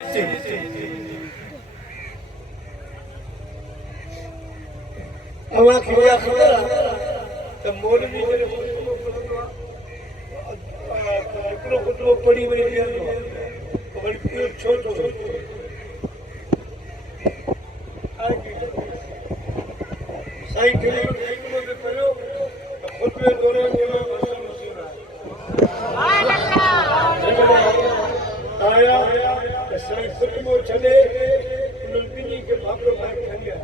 अवा खिया खबर तो मौलवी जरे एकड़ो कुटरो पड़ी वरी वेंदो वरी पियो छोटो साईं खे एकड़ो में कयो खुदे दोरे में बसन मुसीबत सुभान अल्लाह आया साईं कुटुंबो छडे उन बिनी के बाबरो भाई खंडिया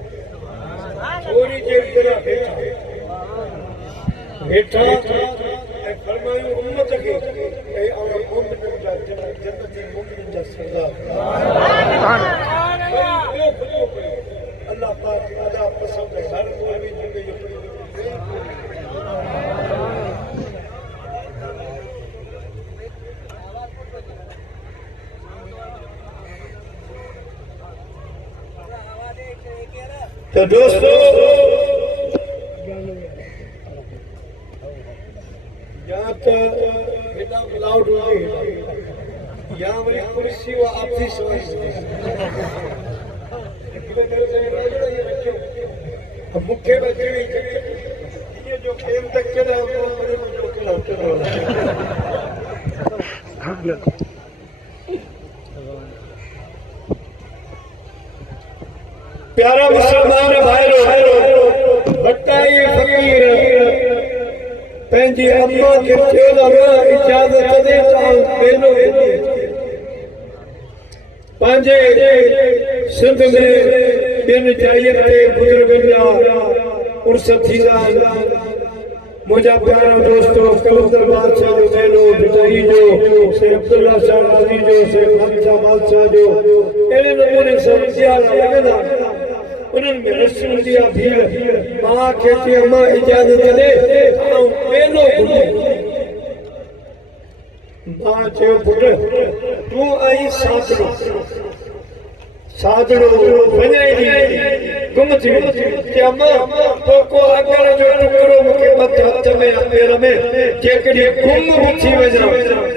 थोड़ी देर तेरा बेटा फरमायूं उम्मत के ऐ और मोमिन जा जन्नती मोमिन जा सरदार अल्लाह पाक अदा पसंद है हर मौलवी जो ये तो दोस्तों यहाँ तो विदाउट लाउड होगी यहाँ वही कुर्सी व आपसी समझ मुख्य बच्चे ये जो खेल तक के ना जो प्यारा मुसलमान भाईरो बताइए फकीर पंहिंजी अम्मा खे चयो न इजाज़त दे तो पहलो पंहिंजे सिंध में ॿियनि जाइयुनि ते बुज़ुर्गनि जा उर्स थींदा मुंहिंजा प्यारा दोस्तो कलंदर बादशाह जो मेलो बिटाई जो शेख अब्दुल्ला शाह गाज़ी जो शेख खालिद बादशाह जो अहिड़े नमूने सभु सियारा लॻंदा उन्हनि में रसूल जी भीड़ मां खे चयो अम्मा इजाज़त दे ऐं मेलो घुमे मां चयो पुट तूं आई सादड़ो वञाई गुम थी वियो अम्मा तो को अगर जो टुकड़ो मूंखे मत हथ में पेर में जेकॾहिं गुम बि थी वञा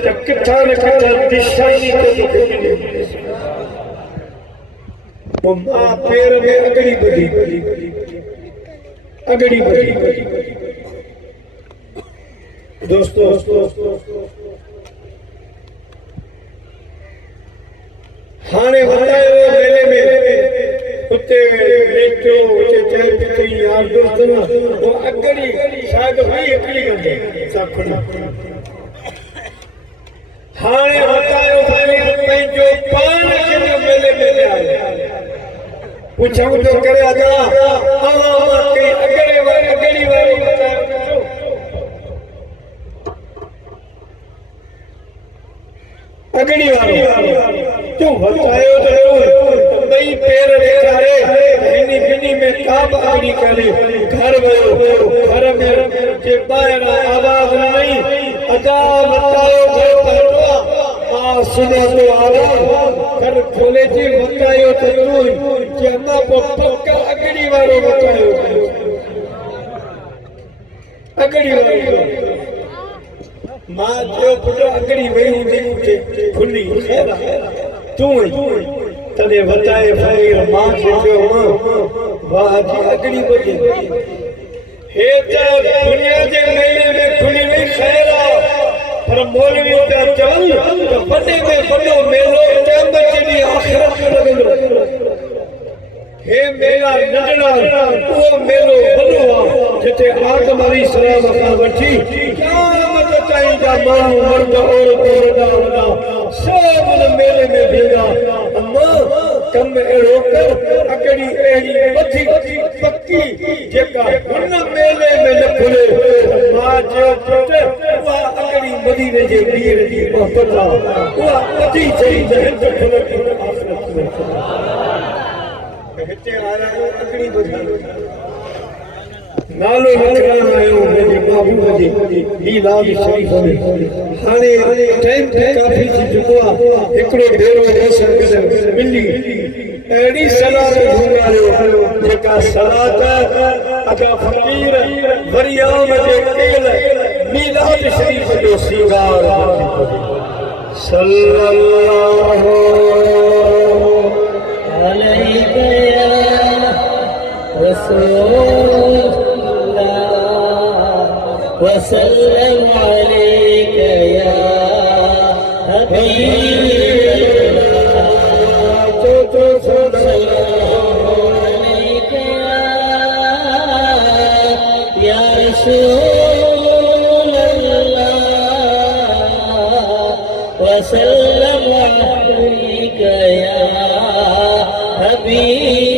त किथां न किथां निशानी ते मूंखे मिली मां पेर में अगड़ी बढ़ी दोस्तों हाणे वधायो मेले में उते लेटो उते चाय पीती यार दोस्त ना वो अगड़ी शायद हुई हिकिड़ी गंढे साखड़ी हाणे वधायो पंहिंजो पान खे मेले में आया पूछूं तो करे अदा कई अगड़ी वारी बतायो अगड़ी वारी क्यों बतायो तो बई पैर ॾेखारे हिनी बिनी में काब अगड़ी करे घर वियो घर में जे ॿाहिरां आवाज़ न आई अदा बतायो घर पहुतो मां सुनो तो आवाज़ घर खोले जी बतायो तो तू जे अम्मा को पक्का अगड़ी वारो बतायो अगड़ी वारो मां जो पुट अगड़ी वही हूंदी खुली खैर तू तने बताए फकीर मां खे चयो मां वाह जी अगड़ी वही हे त दुनिया जे मेले में खुली वई खैर पर मौलवी पिया चवनि त वॾे में वॾो मेलो क़यामत जी आख़िरत में लॻंदो हे मेला नंढड़ा उहो मेलो वॾो आहे जिते आदम अलैहिस्सलाम खां वठी क़यामत ताईं जा माण्हू मर्द औरत वॾा वॾा सभु उन मेले में बीहंदा अम्मा कम अहिड़ो कर अगड़ी अहिड़ी वधीक पकी जेका हुन मेले में न खुले मां चयो पुट उहा अगड़ी मदीने जे मीर जी मोहबत आहे उहा वधी चई हित खुलंदी आख़िरत में हिते आया अगड़ी वधी नालो लिखण आयो मुंहिंजे महबूब जे मीलाद शरीफ़ में हाणे टाइम काफ़ी थी चुको आहे हिकिड़ो भेरो रोशन करे मिली अहिड़ी सलात घुरायो जेका सलात अदा फ़कीर वरियाम जे केल मीलाद शरीफ़ जो सींगार सल्लल्लाहु अलैहि या रसूलल्लाह वसल्लम अलैका या हबीबल्लाह सल्लल्लाहु अलैका या रसूलल्लाह वसल्लम अलैका या हबीबल्लाह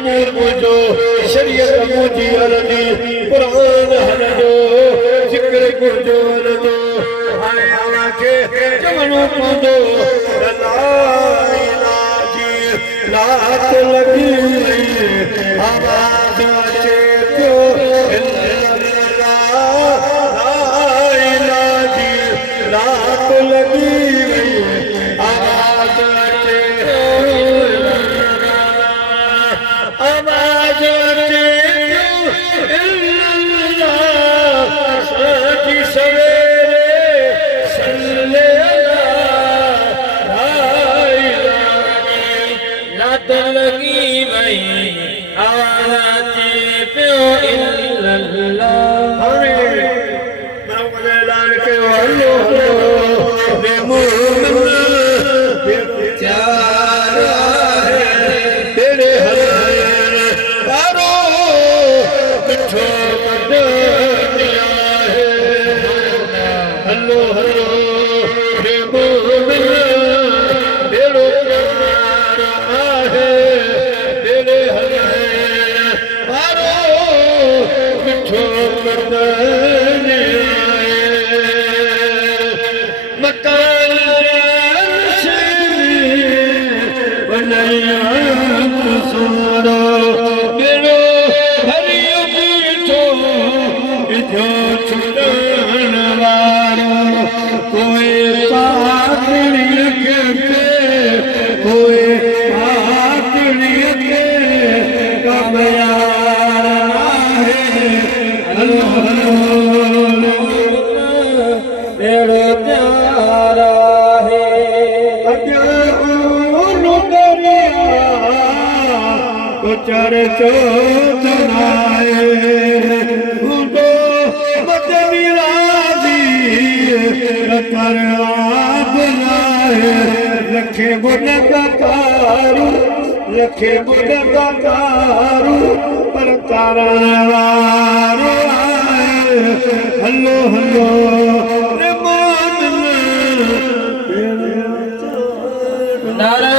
इल्मु मुझो शरीयत मुझी हलंदी कुरान हलंदो जिक्र मुझो हलंदो हाणे असांखे चवणो पवंदो ला इलाहा जी रात लॻी वई आवाज़ अचे पियो रात लगी वही आवाज अचे आवाज अचे सजी सवेरे सल्ले रात लगी वही आवाज अचे पियो इल्लल्लाह ऐलान कयो हलो हलो तेरे हलो मिठो हलो हलो तेरो प्यार आहे तेरे हलो मिठो मकान सुनो मेरो हरियो पीठो जो छुटण वारो कोई पाकड़ी के कोई पाकड़ी के कमयार आहे हलो हलो मेरो प्यारा है चर चो सुनाए उनको मदनी राजी करवाद लाए लखे बुन का कारू पर तारण वारो आए हलो हलो नारे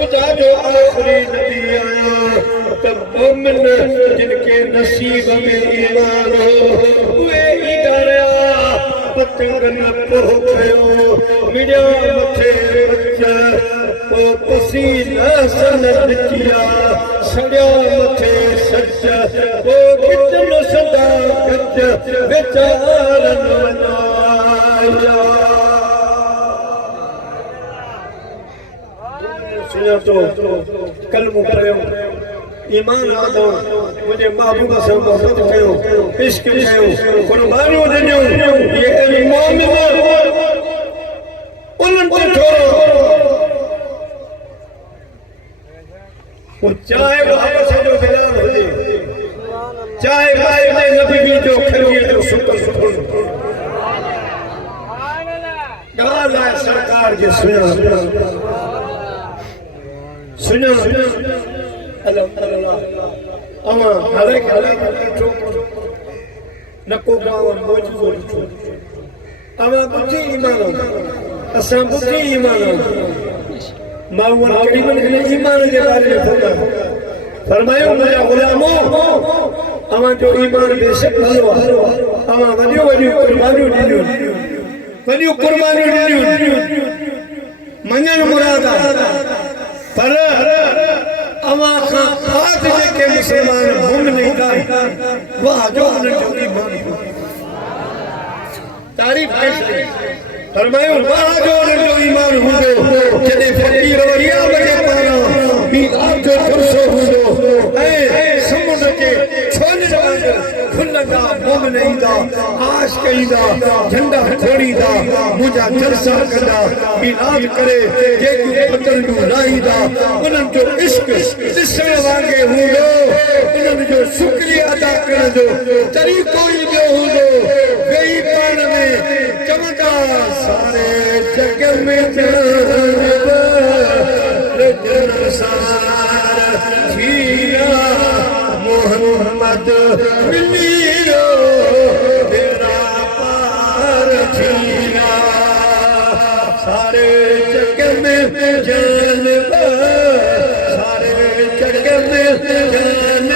खुदा जो आखिरी नबी आया तो मोमिन जिनके नसीब में ईमान हो वे ही डरिया पतंग न पहुंचयो मिलियो मथे बच्चा ओ पसीना सन निकिया सड़ियो मथे सच ओ कितनो सदा गज बेचारन वनाया सुनो तो कलमो कयो ईमान आदो मुझे महबूब से मोहब्बत कयो इश्क कयो कुर्बानियों ॾिनियो ये मोमिन उन्हनि ते थोरो चाहे वो आपस जो बिलाल हुजे चाहे भाई ने नबी जो खरीद जो सुपर सुपर गाल है सरकार के सुनो अल्लाह अमा हरे नको गाँव मौजूद अमा बुद्धि ईमान असां बुद्धि ईमान माऊन करीबन ईमान के बारे में फरमायो मुझा गुलामो अमा जो ईमान बेशक भलो अमा वडियो कुर्बानियूं ॾिनियूं मञण मुराद पर अमा खां ख़ास जेके मुसलमान मोमिन वाह जो उन्हनि जो ईमान तारीफ़ कई फरमायो वाह जो उन्हनि जो ईमान हूंदो जॾहिं फ़क़ीर वरिया वॻे पारां बीमार जो फुर्सो हूंदो ऐं समुंड के छोले वांगुरु खुलंदो नईंदा आश कईंदा झंडा खोड़ींदा मुंहिंजा जलसा कंदा इनाद करे जेकियूं पतंगूं लाहींदा उन्हनि जो इश्क ॾिसण वांगुरु हूंदो उन्हनि जो शुक्रिया अदा करण जो तरीक़ो ई ॿियो हूंदो ॿई पाण में चवंदा सारे जग में मोहम्मद मिलियो तेरा पार थीना सारे जग में जान सारे जग में जान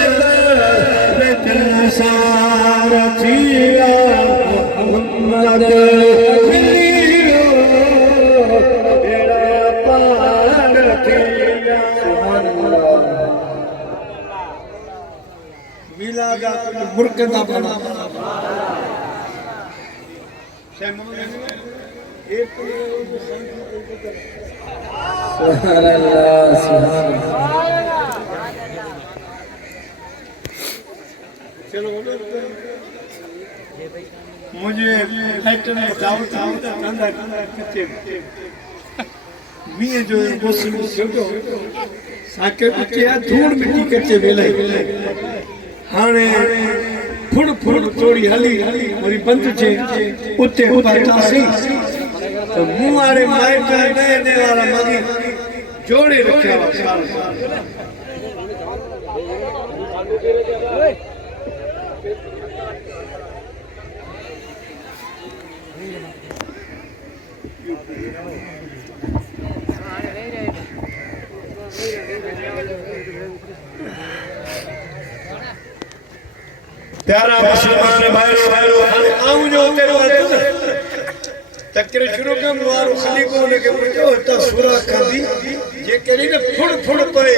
सार थीना मोहम्मद मिलियो तेरा पार थीना मिलादा मुर्कदा बना सुभान अल्लाह सुभान चलो मुझे लाइट में दावत कंदा कच्चे मीं जो मौसम छोटो साके कच्चे धूड़ मिट्टी कच्चे वेले हाणे फुड़ फुड़ थोड़ी हली वरी बंद थे उते पहुंचासी तो मुंह वाले माइट नए वाला मगी जोड़े रखिया प्यारा मुसलमान भाइयों आऊं जो तेरो तकरे शुरू कम वारो खलीको लेके पुछो त सूरा खादी जे करी ने फुड़ फुड़ पए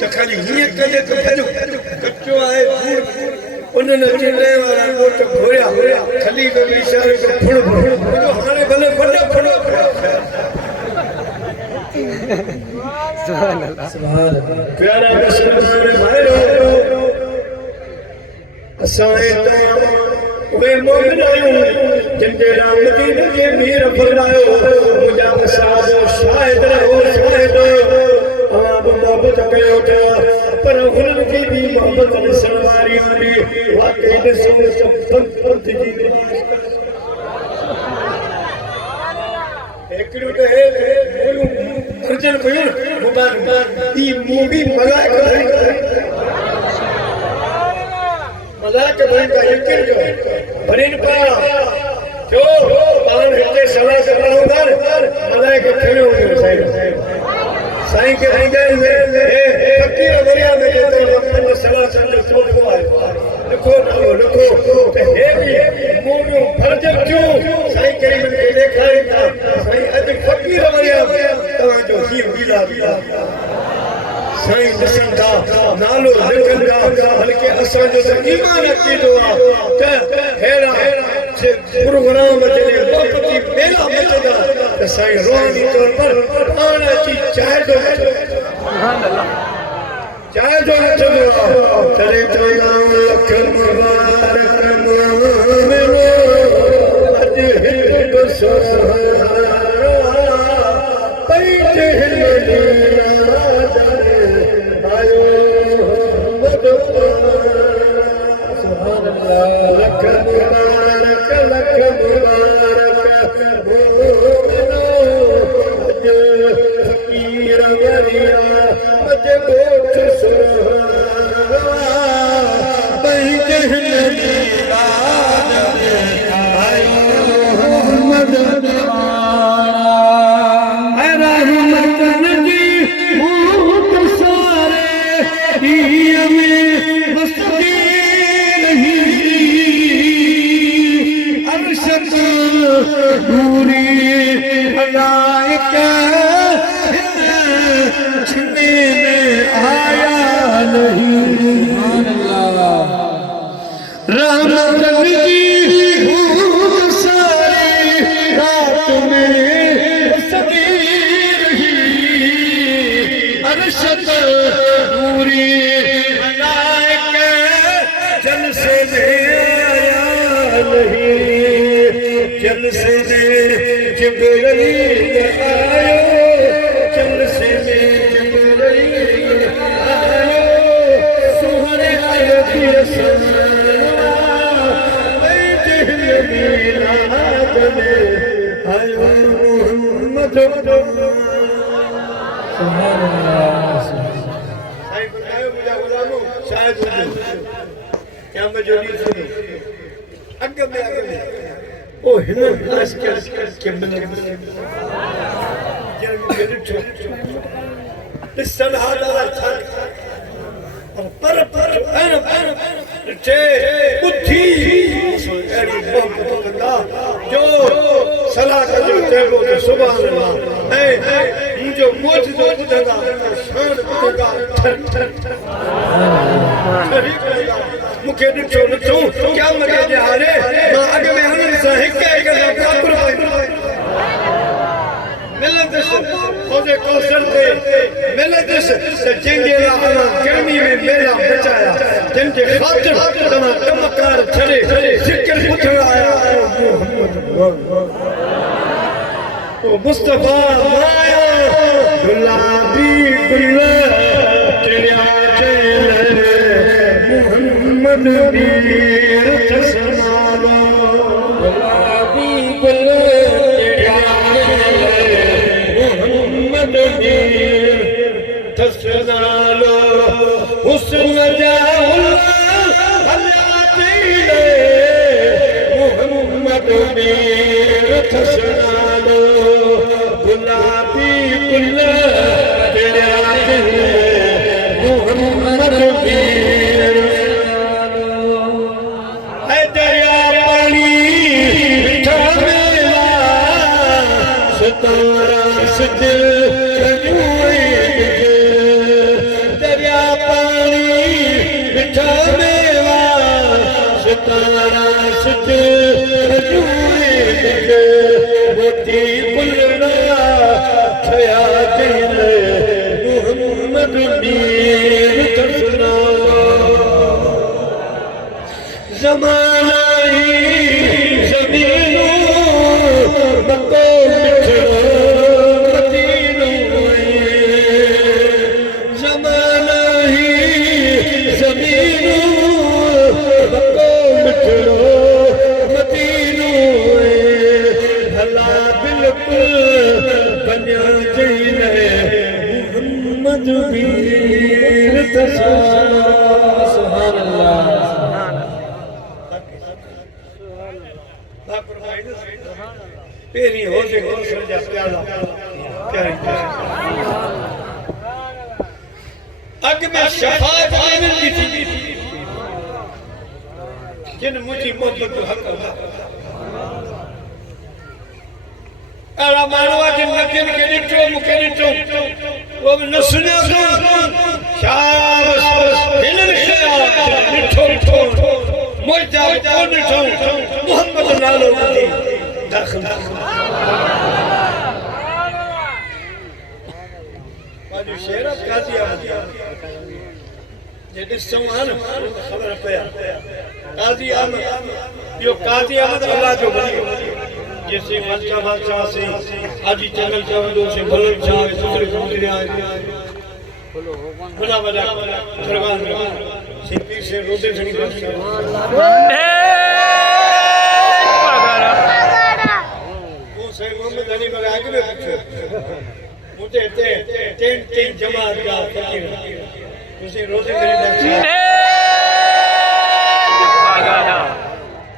त खाली हिए कदे त भेजो कच्चो आए फुड़ उन्हनि चिड़े वाला गोट घोया खली को इशारे को फुड़ फुड़ जो हाने भले फटे फुड़ सुभान अल्लाह सुभान अल्लाह प्यारा मुसलमान भाइयों असाए वे मोमिन आयूं जिनके नाम मदीने के मीर फरमायो मुझा साथ शाहिद रहो शाहिद आप मोहब्बत कयो था पर हुननि की भी मोहब्बत ॾिसण वारी हुई वाकई ॾिसो पंथ जी हिकिड़ो त हे अर्जन कयो मुबारक ई मूवी मलाइका मलाइका का यकीन जो बरीन पा जो पान हिते सवा से पढ़ूंगा मलाइका खेलो साईं साईं के रिंगल में फकीर दरिया में जो तो सवा से छोड़ो लिखो लिखो हे भी मोनो फर्ज क्यों साईं करीम ने देखाई था साईं अज फकीर दरिया में तवा जो ही बिला साईं दसंदा नालो लिखंदा बल्कि असा जो ईमान अकीदो त हेरा प्रोग्राम जने बापती मेला मचदा त साईं रोहानी तौर पर पाण अची चाहे दो सुभान अल्लाह चाहे दो चले तो नाम लख मुबारक मोमिनो अज हिंद सहारा पैज हिंद लख मुबारक फकीर वरिया अज गोठ सुहारा पैज हिंद रही जलसे में जिब्रील आयो जलसे में जिब्रील आयो सुहरे आयो आयो मोहम्मद क्या मैं जो नहीं सुनी अग्गे में ओ हिम्मत नाश के मिल इस सलाहदार था पर चे बुद्धि एड़ी बंदा जो सलाह का जो तेरो तो सुभान अल्लाह ए मुझे मोच जो बुझंदा शान बुझंदा ठर ठर मुखे ॾिठो नथो क्या मगे जे हाले मां अॻ में हनन सां हिक हिक सां काकुर मिलंदस ओजे कौशल ते मिलंदस त जंहिंजे लाइ गर्मी में मेला बचाया जंहिंजे ख़ातिर तव्हां कमकार छॾे ज़िक्र ॿुधण आया आहियो मोहम्मद ओ मुस्तफा माया गुलाबी गुल टिड़िया चेल मोहम्मद वीर तसमालो गुलाबी गुल मोहम्मद वीर तसमालो हुस्न जाउल हयातीले मोहम्मद वीर तसमालो गुलाबी गुल टिड़िया चेल मोहम्मद वीर तारा सदिल दरिया पानी मिठा मेवा सितारा सदिल मोती पुलना छया दिल मोहम्मद वीर तसना ज़माना ही ज़मीनों बको सुभान अल्लाह पेरी हो जे कौशल जा प्याला अग में शफाअत आनंद की थी जिन मुझी मोहब्बत को हक अड़ा मानवा जिन नकिन के ॾिठो मूंखे ॾिठो वो न सुञा शाबाश हिननि खे ॾिठो मोजा कोन ॾिठो मोहम्मद नालो ॿुधी दाख़िल बाजू शेर काज़ी अहमद जे ॾिसऊं हा न ख़बर पिया काज़ी अहमद इहो काज़ी अहमद अल्लाह जो वली जैसे बादशाह से आदि चैनल चवंदो से भलो छा सुधरे गुजरिया खुदा वदा दरबार में सिपी से रोदे खणी बादशाह वो से मोहम्मद अली बगा के पूछो मुझे ते जमात का फकीर उसे रोदे खणी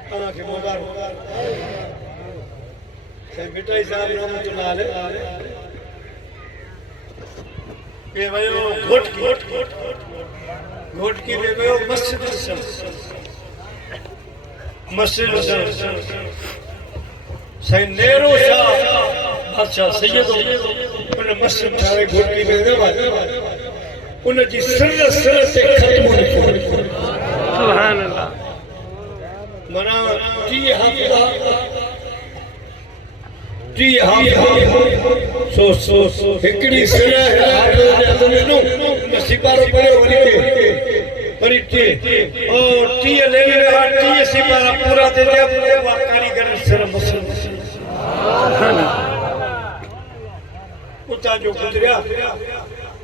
बादशाह के मुबारक मिठाई साहब रहमतुल्लाह अलैह के वयो घोट की में वयो मस्जिद सही नेरो शाह बादशाह सैयद उन मस्जिद ठावे घोट की में न उन जी सर से खत्म लिखो सुभान अल्लाह मना की हाफिज़ा जी हाँ सो हिकड़ी सलाह हाथ जे हथ में नो सिपारो पड़े वरी के पर वरी टी और टी ले ले टी सी पर पूरा दे दे पूरा कारीगर सिर मसल उता जो गुजरिया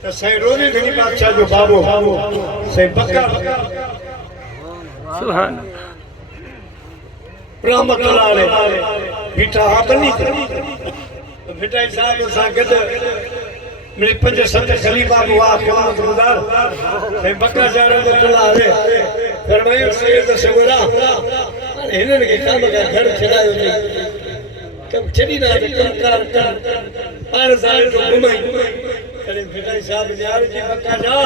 तो सही रोने धनी बादशाह जो बाबू सही बक्का सुभान रहमत लाले बीठा हा बनी बेटा साहब सा गद मेरे पंज सत खलीफा बुआ क़यामत गुज़ार सही बक्का जाने तो चला रे फरमायो सैयद सगरा इन्हनि के काम का घर छड़ायो नहीं कब चली ना कर पार साल जो घुमाई करे बेटा साहब यार जी बक्का जा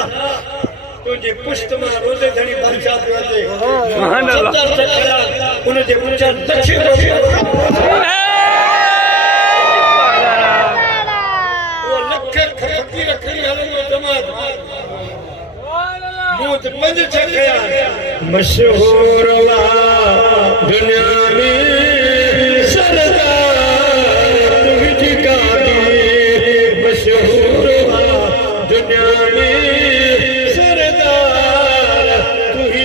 तुझे पुष्ट में रोजे धनी बादशाह पे अचे सुभान अल्लाह उन जे पुछा दक्षिण वो लख फकीर खड़ी हलन जमात मूत पंज छह कया मशहूर वा दुनिया में सरदार तुझी गादी मशहूर वा दुनिया में सरदार तुझी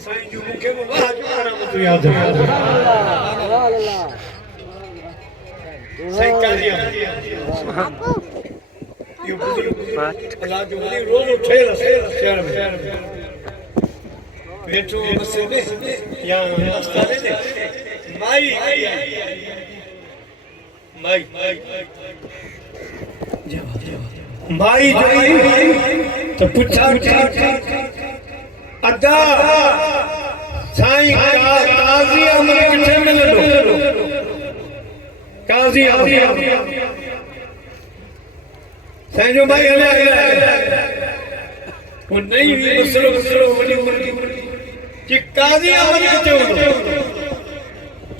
साईं जो मुखे में वाह जो करामत याद सही कर दिया ये अल्लाह जो वली रोज उठे शहर में बेटो मसे में या अस्ताले में माई माई तो पूछा अदा साईं काजी अमर किथे मिलंदो काजी अमर साईं जो भाई हले वो नहीं हुई मसलो वडी कि काजी अमर किथे हूंदो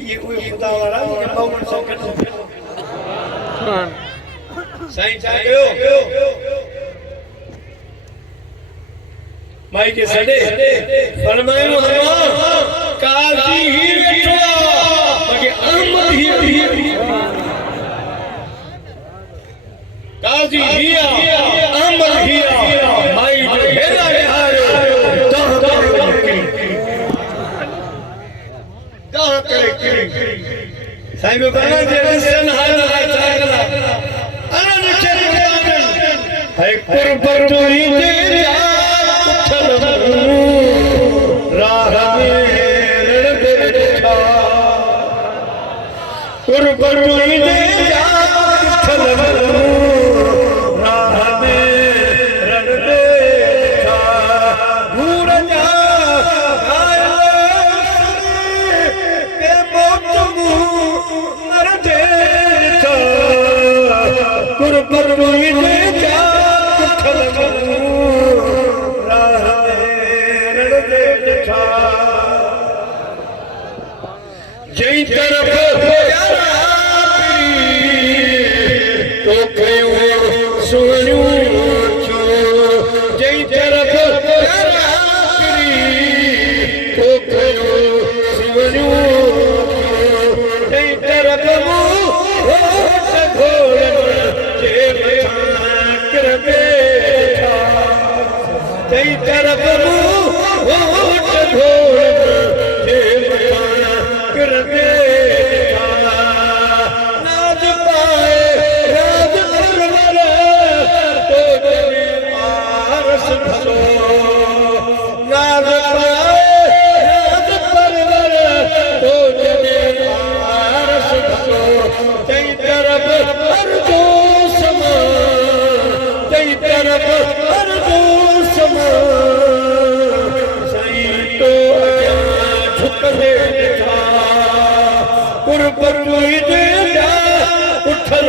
ये कोई खुदा वाला ये बावन सौ कर साईं छा कयो माई के सडे फरमायो हमा काजी ही वेठो बाकी अहमद ही काजी ही अहमद ही माई जो हेरा हारो कहां करे साईं में बना जे सन हाल चागला अरे निचे है कुर्बत तुई दे राह में रण दे छा कुर्बत तुई दे राह में रण दे छा भूर जा जई तरफ तो कयो सुनियो छो जई तरफ तो कयो सुनियो जई तरफ हो घोड़ जे कर बैठा जई तरफ हो घोड़ जे कर बैठा नाज पाए राज परवर तो जने पारस भलो नाज पाए राज परवर तो जने पारस भलो जई तरफ अर्जो समा जई तरफ अर्जो समा पर तुझे जा उठल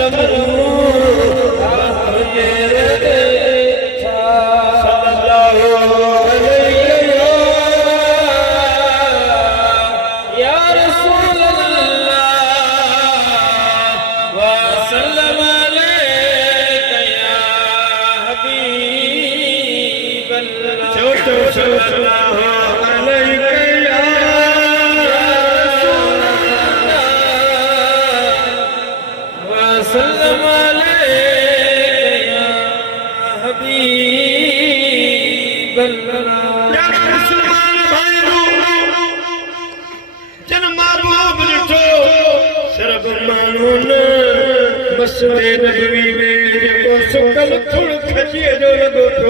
मसले नबी में जेको सुकल थुड़ खचिए जो लगो तो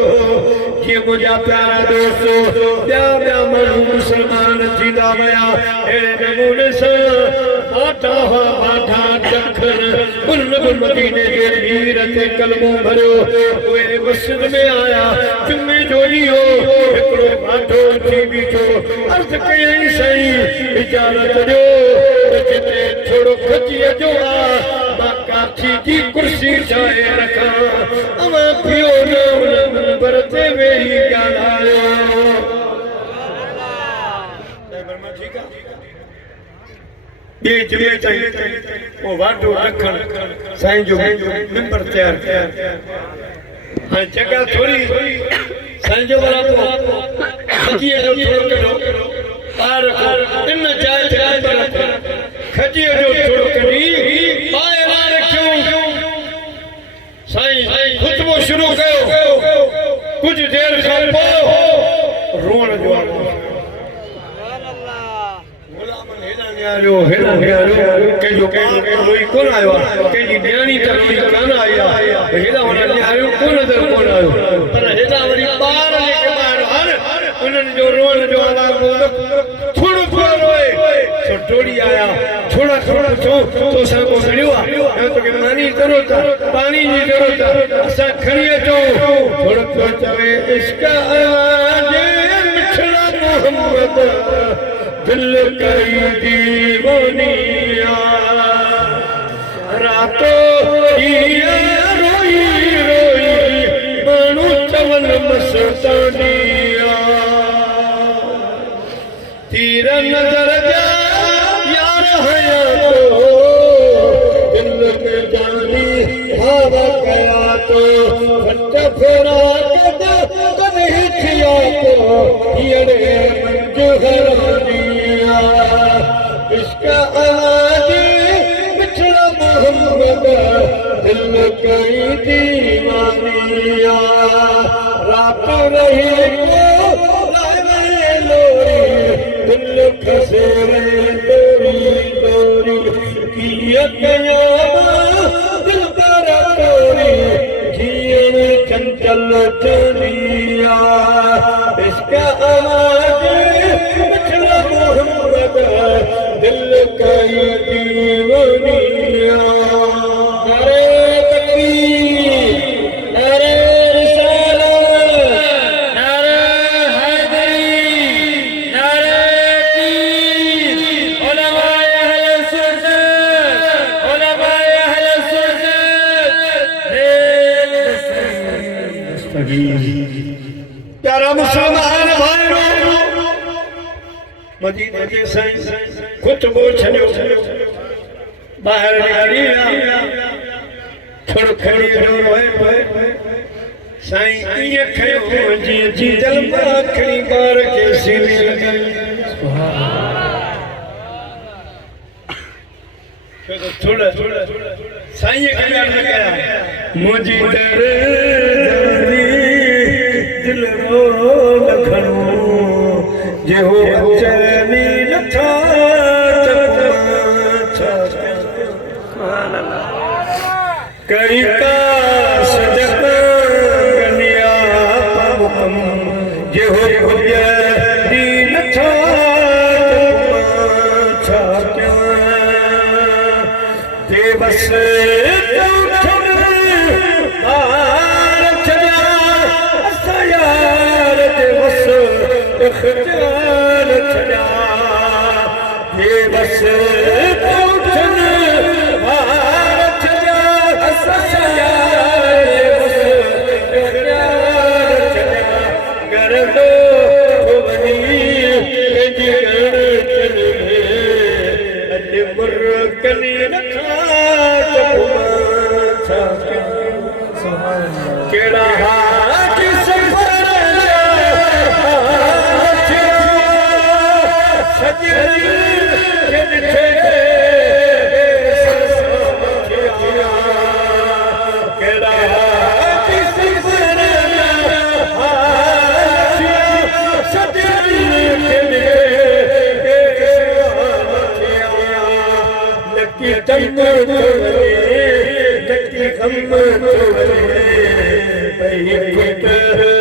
ये मुझा प्यारा दोस्तो ॿिया ॿिया माण्हू मुस्लमान थींदा विया अहिड़े नमूने सां आटा बाठा ॾखण उन मदीने जे मीर ते कलमो भरियो उहे मस्जिद में आया जुमे जो ॾींहुं हिकिड़ो बाठो उथी बीठो अर्ज़ कयईं साईं इजाज़त ॾियो जिते थोरो खचीअ जो आहे काठी की कुर्सी ठाहे रखा अमा पियो न मंबर ते वेही ॻाल्हायो ॿिए जुमे ताईं पोइ वाढो रखण साईं जो मंबर तयारु कया हाणे जॻह थोरी साईं जो भला खजीअ जो थोरो कढो ॿाहिरि रखो इन जाइ ते मंबर रखो खजीअ जो थोरो कढी साईं खुतबो शुरू कयो कुछ देर खां पोइ रोअण जो कंहिंजो रोई कोन आयो आहे कंहिंजी ॾियाणी त रोई कान आई आहे हेॾा वॾा ॾियारियूं कोन आयो पर हेॾा वरी ॿार जेके ॿाहिरि हर उन्हनि जो रोअण जो आवाज़ थोरो थोरो रोए सो टोड़ी आया थोड़ा थोड़ा तो सां को मिलियो आहे तोखे पानी जी ज़रूरत आहे पाणी जी ज़रूरत आहे असां खणी अचो थोरो थोरो चवे इश्क जे मिठड़ा मोहम्मद दिल कई दीवानिया रातो ॾींहुं रोई रोई माण्हू चवनि मस्तानिया तीर नज़र जा यार हया तो दिल में जानी हवा गया तो फट फेरा कदे थिया तो हीरे मंजूर दिया इश्क आदि बिछड़ा मोहम्मद दिल कई दीवानिया रात रही दिल खसे तोरी तोरी किया दिल पर तोरी जीवन चंचल दुनिया इश्क आवाज़ बिछड़ा मोहम्मद दिल कई दीवानिया अरे तकबीर अरे प्यारा मुसलमान भाइयों मदीने जे साईं खुतबो छॾियो ॿाहिरि निकिरी विया थोरो खणी रोए साईं ईअं खयो जीअं जीतल मां खणी ॿार खे सीने लॻाई थोड़ा साईं खे यादि कया मुंहिंजी दरदारी दिल रो लखनऊ जे हो चरनी नथा कई कास जगनिया पमुकम जे हो चरनी नथा ते बस इख्तियार छॾा ये बस केड़ा हाथ सफर Thank you.